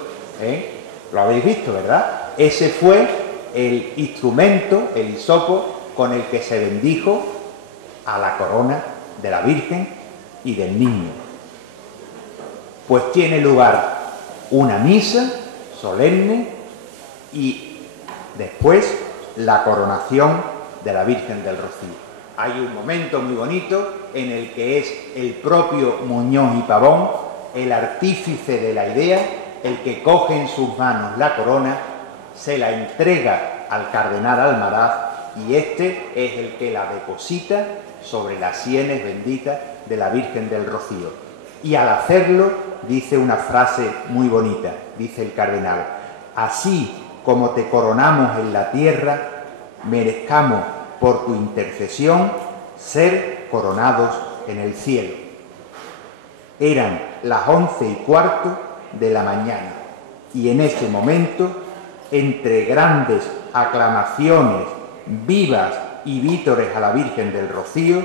Lo habéis visto, ¿verdad? Ese fue el instrumento, el hisopo, con el que se bendijo a la corona de la Virgen y del niño. Pues tiene lugar una misa solemne y después la coronación de la Virgen del Rocío. Hay un momento muy bonito en el que es el propio Muñoz y Pavón, el artífice de la idea, el que coge en sus manos la corona, se la entrega al cardenal Almaraz y este es el que la deposita sobre las sienes benditas de la Virgen del Rocío. Y al hacerlo dice una frase muy bonita, dice el cardenal: así como te coronamos en la tierra, merezcamos por tu intercesión ser coronados en el cielo. Eran las 11:15 de la mañana y en ese momento, entre grandes aclamaciones, vivas y vítores a la Virgen del Rocío,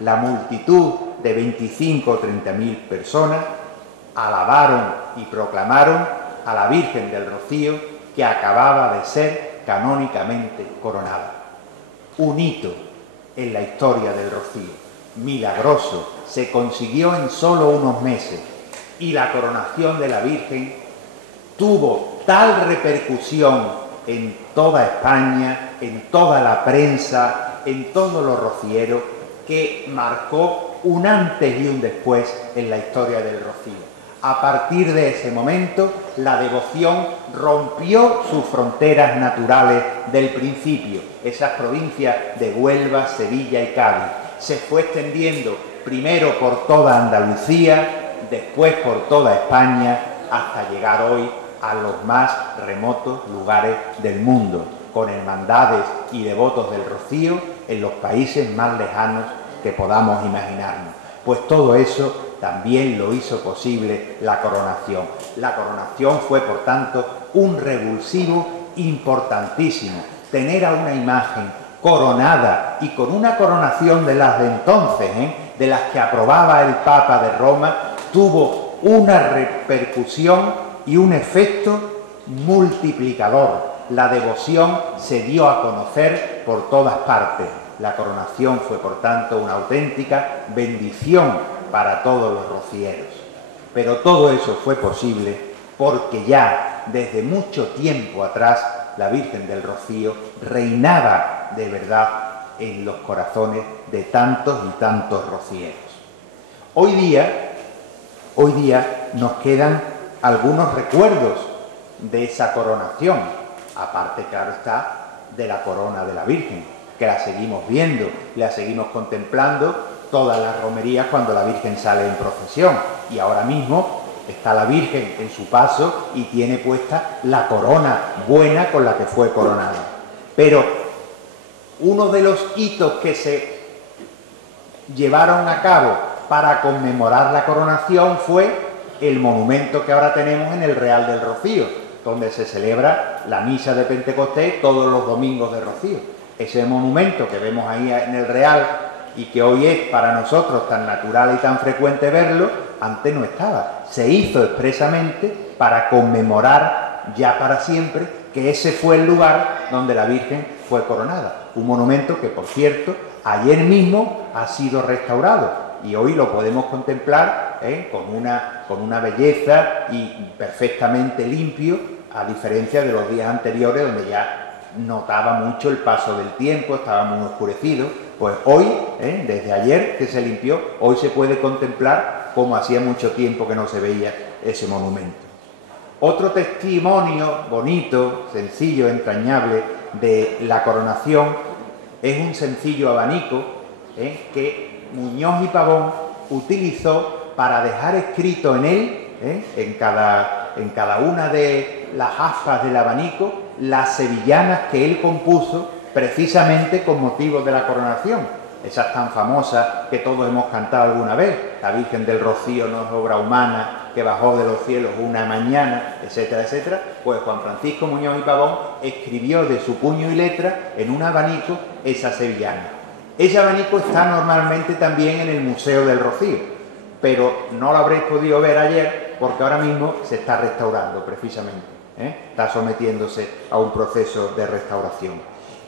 la multitud de 25 o 30.000 personas alabaron y proclamaron a la Virgen del Rocío, que acababa de ser canónicamente coronada. Un hito en la historia del Rocío, milagroso, se consiguió en solo unos meses y la coronación de la Virgen tuvo tal repercusión en toda España, en toda la prensa, en todos los rocieros, que marcó un antes y un después en la historia del Rocío. A partir de ese momento, la devoción rompió sus fronteras naturales del principio, esas provincias de Huelva, Sevilla y Cádiz. Se fue extendiendo primero por toda Andalucía, después por toda España, hasta llegar hoy a los más remotos lugares del mundo, con hermandades y devotos del Rocío en los países más lejanos que podamos imaginarnos. Pues todo eso también lo hizo posible la coronación. La coronación fue, por tanto, un revulsivo importantísimo. Tener a una imagen coronada y con una coronación de las de entonces, de las que aprobaba el Papa de Roma, tuvo una repercusión y un efecto multiplicador. La devoción se dio a conocer por todas partes. La coronación fue, por tanto, una auténtica bendición para todos los rocieros. Pero todo eso fue posible porque ya desde mucho tiempo atrás la Virgen del Rocío reinaba de verdad en los corazones de tantos y tantos rocieros. Hoy día nos quedan algunos recuerdos de esa coronación, aparte, claro está, de la corona de la Virgen, que la seguimos viendo, la seguimos contemplando todas las romerías cuando la Virgen sale en procesión. Y ahora mismo está la Virgen en su paso y tiene puesta la corona buena con la que fue coronada. Pero uno de los hitos que se llevaron a cabo para conmemorar la coronación fue el monumento que ahora tenemos en el Real del Rocío, donde se celebra la misa de Pentecostés todos los domingos de Rocío. Ese monumento que vemos ahí en el Real y que hoy es para nosotros tan natural y tan frecuente verlo, antes no estaba. Se hizo expresamente para conmemorar ya para siempre que ese fue el lugar donde la Virgen fue coronada. Un monumento que, por cierto, ayer mismo ha sido restaurado y hoy lo podemos contemplar con una belleza y perfectamente limpio, a diferencia de los días anteriores donde ya notaba mucho el paso del tiempo, estaba muy oscurecido. Pues hoy, desde ayer que se limpió, hoy se puede contemplar como hacía mucho tiempo que no se veía ese monumento. Otro testimonio bonito, sencillo, entrañable de la coronación es un sencillo abanico que Muñoz y Pavón utilizó para dejar escrito en él, en cada una de las aspas del abanico, las sevillanas que él compuso precisamente con motivo de la coronación. Esas tan famosas que todos hemos cantado alguna vez: la Virgen del Rocío no es obra humana, que bajó de los cielos una mañana, etcétera, etcétera. Pues Juan Francisco Muñoz y Pavón escribió de su puño y letra en un abanico esa sevillana. Ese abanico está normalmente también en el Museo del Rocío, pero no lo habréis podido ver ayer porque ahora mismo se está restaurando precisamente, está sometiéndose a un proceso de restauración.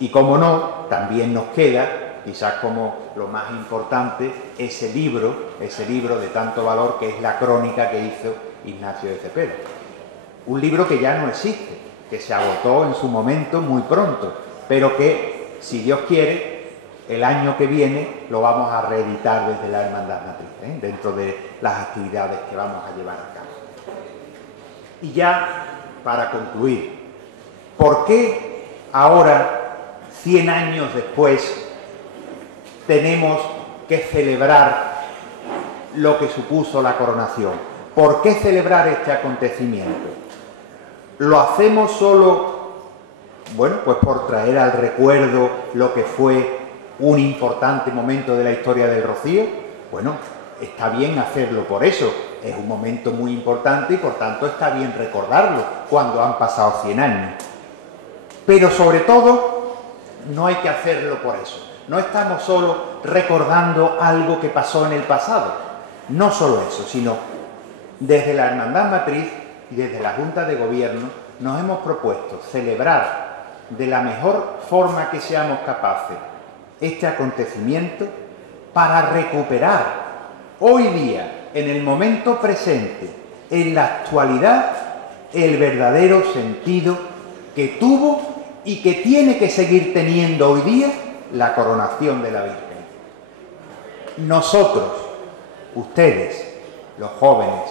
Y como no, también nos queda, quizás como lo más importante, ese libro de tanto valor que es la crónica que hizo Ignacio de Cepeda. Un libro que ya no existe, que se agotó en su momento muy pronto, pero que, si Dios quiere, el año que viene lo vamos a reeditar desde la Hermandad Matriz, dentro de las actividades que vamos a llevar a cabo. Y ya, para concluir, ¿por qué ahora, 100 años después, tenemos que celebrar lo que supuso la coronación? ¿Por qué celebrar este acontecimiento? ¿Lo hacemos solo, bueno, pues por traer al recuerdo lo que fue un importante momento de la historia del Rocío? Bueno, está bien hacerlo por eso, es un momento muy importante y por tanto está bien recordarlo cuando han pasado 100 años. Pero sobre todo, no hay que hacerlo por eso. No estamos solo recordando algo que pasó en el pasado. No solo eso, sino desde la Hermandad Matriz y desde la Junta de Gobierno nos hemos propuesto celebrar de la mejor forma que seamos capaces este acontecimiento para recuperar hoy día, en el momento presente, en la actualidad, el verdadero sentido que tuvo y que tiene que seguir teniendo hoy día la coronación de la Virgen. Nosotros, ustedes, los jóvenes,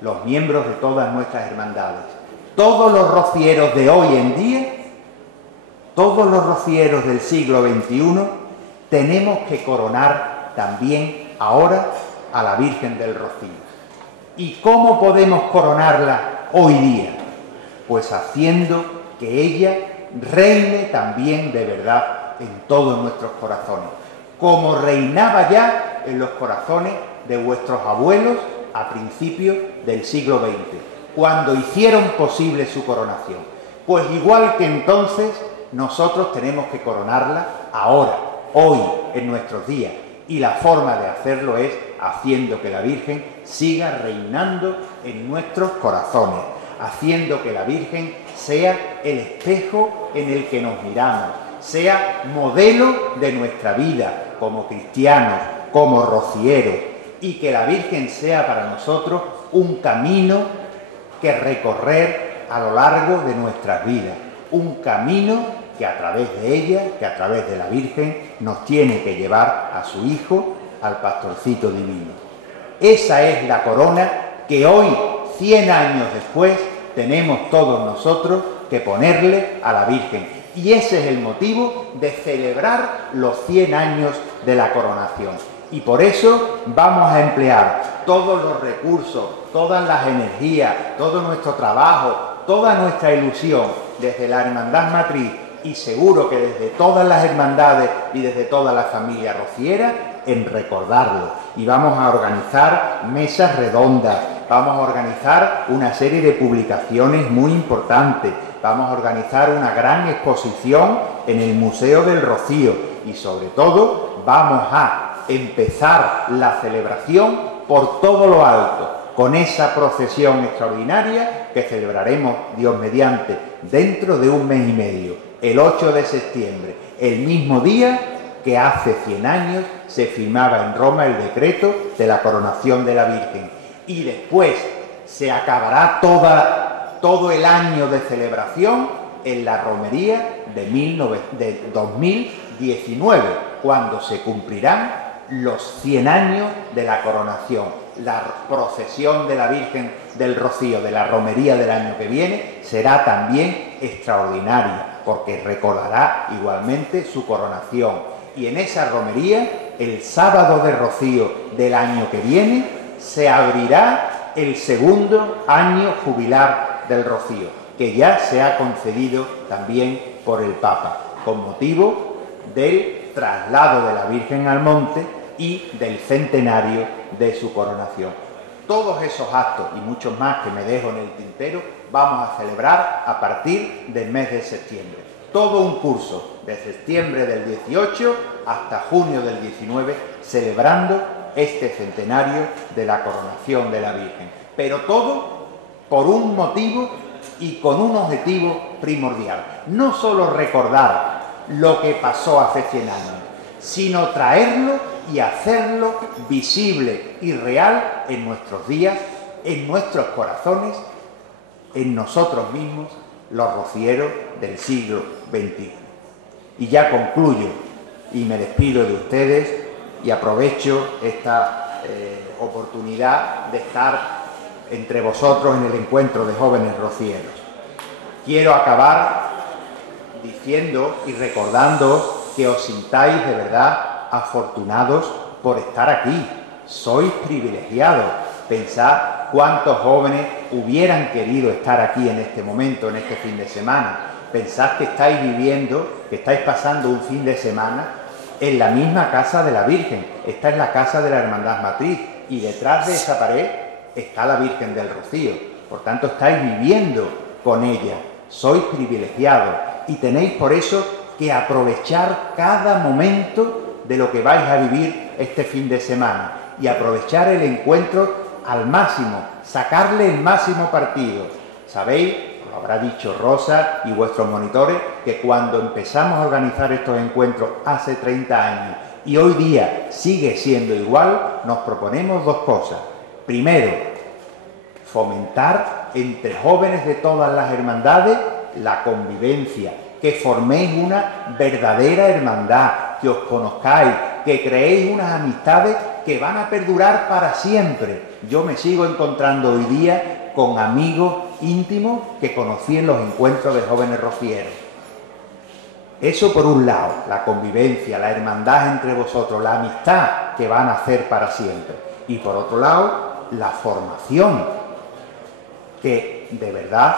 los miembros de todas nuestras hermandades, todos los rocieros de hoy en día, todos los rocieros del siglo XXI, tenemos que coronar también ahora a la Virgen del Rocío. ¿Y cómo podemos coronarla hoy día? Pues haciendo que ella reine también de verdad en todos nuestros corazones, como reinaba ya en los corazones de vuestros abuelos a principios del siglo XX, cuando hicieron posible su coronación. Pues igual que entonces, nosotros tenemos que coronarla ahora, hoy, en nuestros días, y la forma de hacerlo es haciendo que la Virgen siga reinando en nuestros corazones, haciendo que la Virgen sea el espejo en el que nos miramos, sea modelo de nuestra vida como cristianos, como rocieros, y que la Virgen sea para nosotros un camino que recorrer a lo largo de nuestras vidas, un camino que a través de ella, que a través de la Virgen, nos tiene que llevar a su Hijo, al pastorcito divino. Esa es la corona que hoy, 100 años después, tenemos todos nosotros que ponerle a la Virgen. Y ese es el motivo de celebrar los 100 años de la coronación. Y por eso vamos a emplear todos los recursos, todas las energías, todo nuestro trabajo, toda nuestra ilusión desde la Hermandad Matriz y seguro que desde todas las hermandades y desde toda la familia rociera en recordarlo. Y vamos a organizar mesas redondas, vamos a organizar una serie de publicaciones muy importantes, vamos a organizar una gran exposición en el Museo del Rocío y sobre todo vamos a empezar la celebración por todo lo alto, con esa procesión extraordinaria que celebraremos, Dios mediante, dentro de un mes y medio, el 8 de septiembre, el mismo día que hace 100 años se firmaba en Roma el decreto de la coronación de la Virgen. Y después se acabará todo el año de celebración en la romería de 2019, cuando se cumplirán los 100 años de la coronación. La procesión de la Virgen del Rocío, de la romería del año que viene, será también extraordinaria, porque recordará igualmente su coronación. Y en esa romería, el sábado de Rocío del año que viene, se abrirá el segundo año jubilar del Rocío, que ya se ha concedido también por el Papa, con motivo del traslado de la Virgen al monte y del centenario de su coronación. Todos esos actos y muchos más que me dejo en el tintero vamos a celebrar a partir del mes de septiembre. Todo un curso de septiembre del 18 hasta junio del 19 celebrando este centenario de la coronación de la Virgen. Pero todo por un motivo y con un objetivo primordial. No solo recordar lo que pasó hace 100 años, sino traerlo y hacerlo visible y real en nuestros días, en nuestros corazones, en nosotros mismos, los rocieros del siglo XXI. Y ya concluyo y me despido de ustedes y aprovecho esta oportunidad de estar entre vosotros en el encuentro de jóvenes rocieros. Quiero acabar diciendo y recordando que os sintáis de verdad afortunados por estar aquí. Sois privilegiados. Pensad cuántos jóvenes hubieran querido estar aquí en este momento, en este fin de semana. Pensad que estáis viviendo, que estáis pasando un fin de semana en la misma casa de la Virgen. Esta es la casa de la Hermandad Matriz y detrás de esa pared está la Virgen del Rocío. Por tanto, estáis viviendo con ella. Sois privilegiados y tenéis por eso que aprovechar cada momento de lo que vais a vivir este fin de semana y aprovechar el encuentro al máximo, sacarle el máximo partido. Sabéis, lo habrá dicho Rosa y vuestros monitores, que cuando empezamos a organizar estos encuentros hace 30 años y hoy día sigue siendo igual, nos proponemos dos cosas. Primero, fomentar entre jóvenes de todas las hermandades la convivencia, que forméis una verdadera hermandad, que os conozcáis, que creéis unas amistades que van a perdurar para siempre. Yo me sigo encontrando hoy día con amigos íntimos que conocí en los encuentros de jóvenes rocieros. Eso por un lado, la convivencia, la hermandad entre vosotros, la amistad que van a hacer para siempre. Y por otro lado, la formación, que de verdad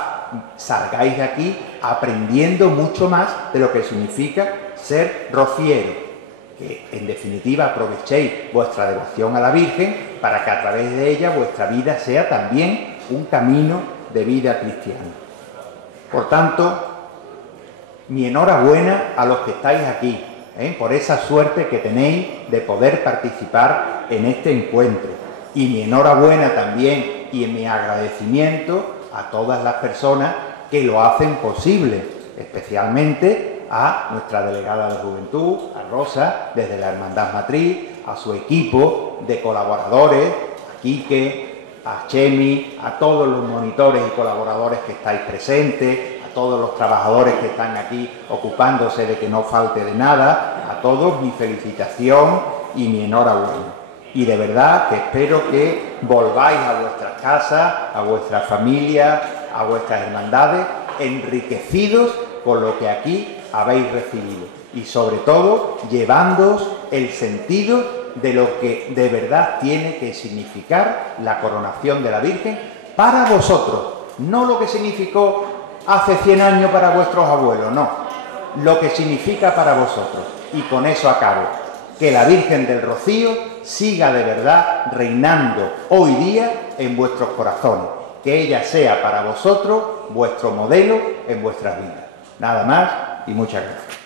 salgáis de aquí aprendiendo mucho más de lo que significa ser rociero, que en definitiva aprovechéis vuestra devoción a la Virgen para que a través de ella vuestra vida sea también un camino de vida cristiana. Por tanto, mi enhorabuena a los que estáis aquí, por esa suerte que tenéis de poder participar en este encuentro. Y mi enhorabuena también y mi agradecimiento a todas las personas que lo hacen posible, especialmente a nuestra delegada de Juventud, a Rosa, desde la Hermandad Matriz, a su equipo de colaboradores, a Quique, a Chemi, a todos los monitores y colaboradores que estáis presentes, a todos los trabajadores que están aquí ocupándose de que no falte de nada, a todos mi felicitación y mi enhorabuena. Y de verdad que espero que volváis a vuestras casas, a vuestras familias, a vuestras hermandades, enriquecidos con lo que aquí habéis recibido y sobre todo llevándoos el sentido de lo que de verdad tiene que significar la coronación de la Virgen para vosotros, no lo que significó hace 100 años para vuestros abuelos, no, lo que significa para vosotros. Y con eso acabo, que la Virgen del Rocío siga de verdad reinando hoy día en vuestros corazones, que ella sea para vosotros vuestro modelo en vuestras vidas. Nada más y muchas gracias.